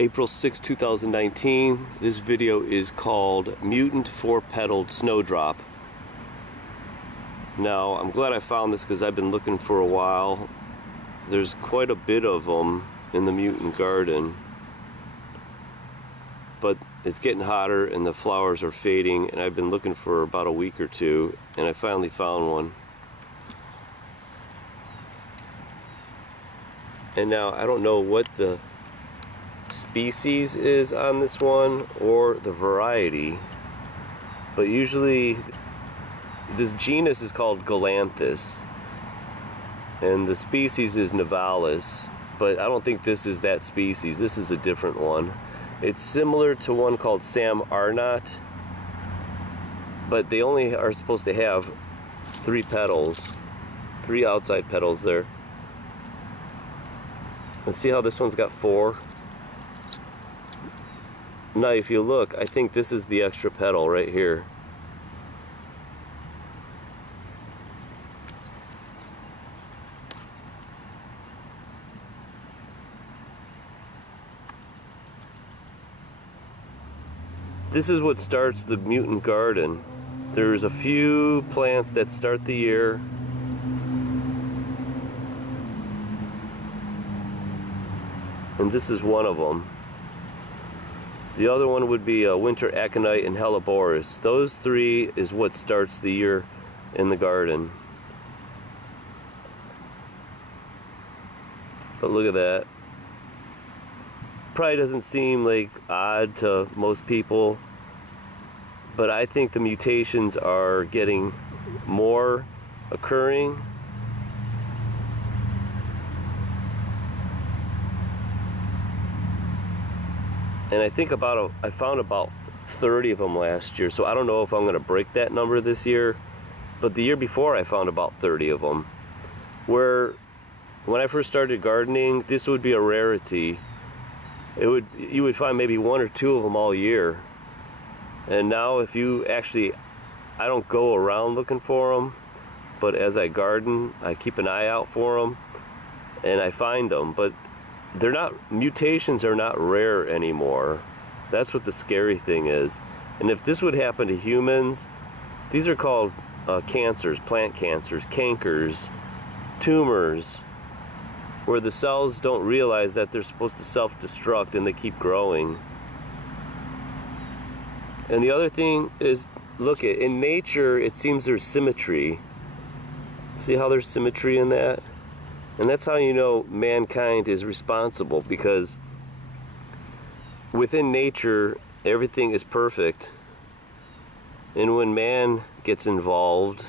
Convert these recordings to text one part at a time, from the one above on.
April 6, 2019. This video is called Mutant Four-Petaled Snowdrop. Now, I'm glad I found this because I've been looking for a while. There's quite a bit of them in the mutant garden, but it's getting hotter and the flowers are fading, and I've been looking for about a week or two, and I finally found one. And now I don't know what the species is on this one or the variety, but usually this genus is called Galanthus and the species is Nivalis, but I don't think this is that species. This is a different one. It's similar to one called Sam Arnott, but they only are supposed to have 3 petals, 3 outside petals there. Let's see how this one's got 4. Now if you look, I think this is the extra petal right here. This is what starts the mutant garden. There's a few plants that start the year. And this is one of them. The other one would be winter aconite and helleborus. Those 3 is what starts the year in the garden. But look at that. Probably doesn't seem like odd to most people, but I think the mutations are getting more occurring. And I think I found about 30 of them last year, so I don't know if I'm going to break that number this year, but the year before I found about 30 of them. Where when I first started gardening, this would be a rarity. You would find maybe 1 or 2 of them all year. And now if you actually, I don't go around looking for them, but as I garden, I keep an eye out for them and I find them. But they're not, mutations are not rare anymore. That's what the scary thing is. And if this would happen to humans, these are called cancers, plant cancers, cankers, tumors, where the cells don't realize that they're supposed to self-destruct and they keep growing. And the other thing is, look, in nature it seems there's symmetry. See how there's symmetry in that? And that's how you know mankind is responsible, because within nature everything is perfect, and when man gets involved,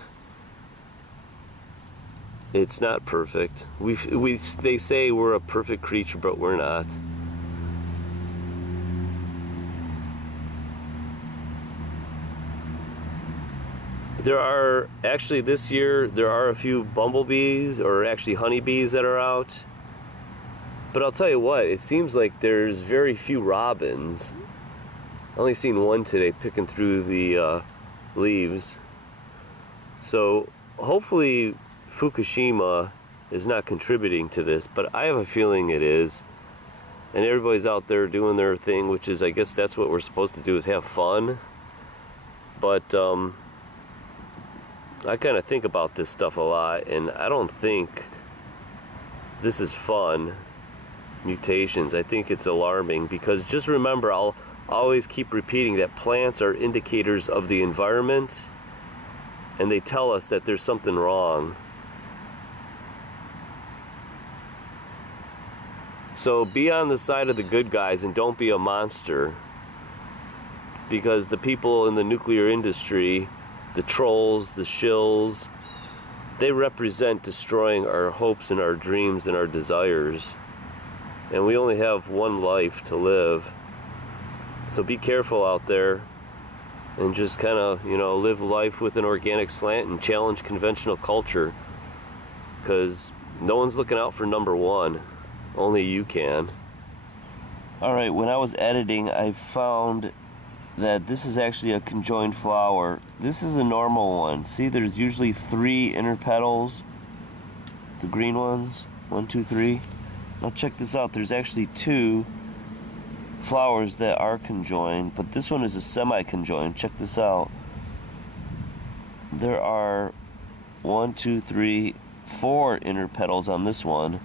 it's not perfect. They say we're a perfect creature, but we're not. There are actually this year there are a few bumblebees, or actually honeybees, that are out. But I'll tell you what, it seems like there's very few robins. I only seen one today picking through the leaves. So hopefully Fukushima is not contributing to this, but I have a feeling it is. And everybody's out there doing their thing, which is, I guess that's what we're supposed to do, is have fun. But I kind of think about this stuff a lot, and I don't think this is fun, mutations. I think it's alarming, because just remember, I'll always keep repeating that plants are indicators of the environment, and they tell us that there's something wrong. So be on the side of the good guys and don't be a monster, because the people in the nuclear industry, the trolls, the shills, they represent destroying our hopes and our dreams and our desires. And we only have one life to live. So be careful out there and just kind of, live life with an organic slant and challenge conventional culture, because no one's looking out for number one. Only you can. Alright, when I was editing, I found that this is actually a conjoined flower. This is a normal one. See, there's usually 3 inner petals, the green ones, 1, 2, 3. Now check this out, there's actually 2 flowers that are conjoined, but this one is a semi-conjoined. Check this out. There are 1, 2, 3, 4 inner petals on this one.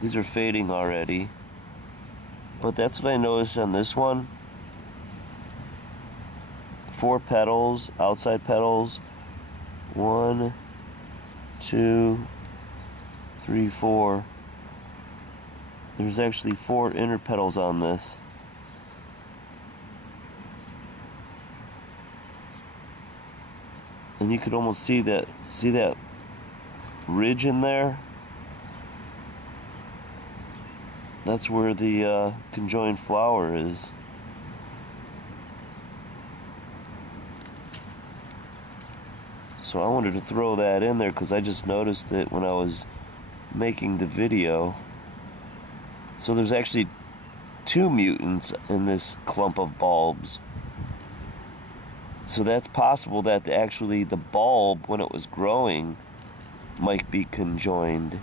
These are fading already. But that's what I noticed on this one. 4 petals, outside petals. 1, 2, 3, 4. There's actually 4 inner petals on this. And you could almost see that ridge in there? That's where the conjoined flower is. So I wanted to throw that in there because I just noticed it when I was making the video. So there's actually 2 mutants in this clump of bulbs. So that's possible that actually the bulb, when it was growing, might be conjoined.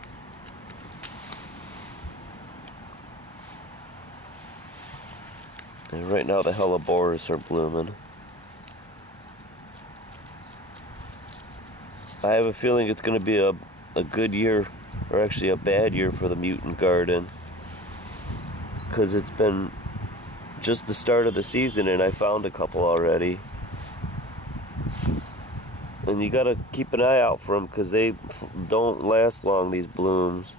And right now the hellebores are blooming. I have a feeling it's going to be a good year, or actually a bad year for the mutant garden. Because it's been just the start of the season and I found a couple already. And you gotta keep an eye out for them because they don't last long, these blooms.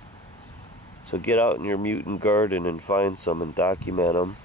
So get out in your mutant garden and find some and document them.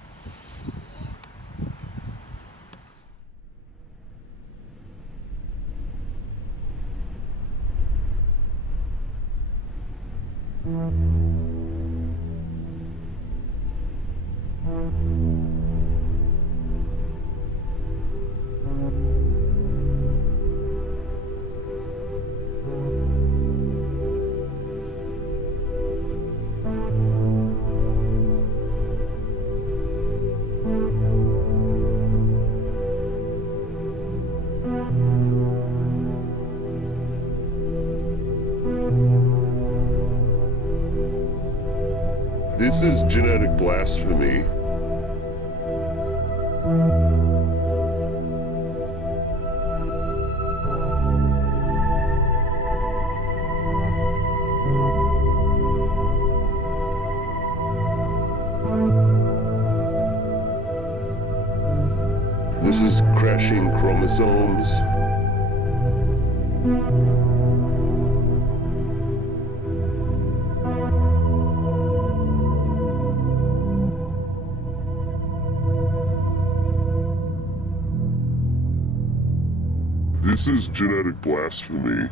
This is genetic blasphemy. This is crashing chromosomes. This is genetic blasphemy.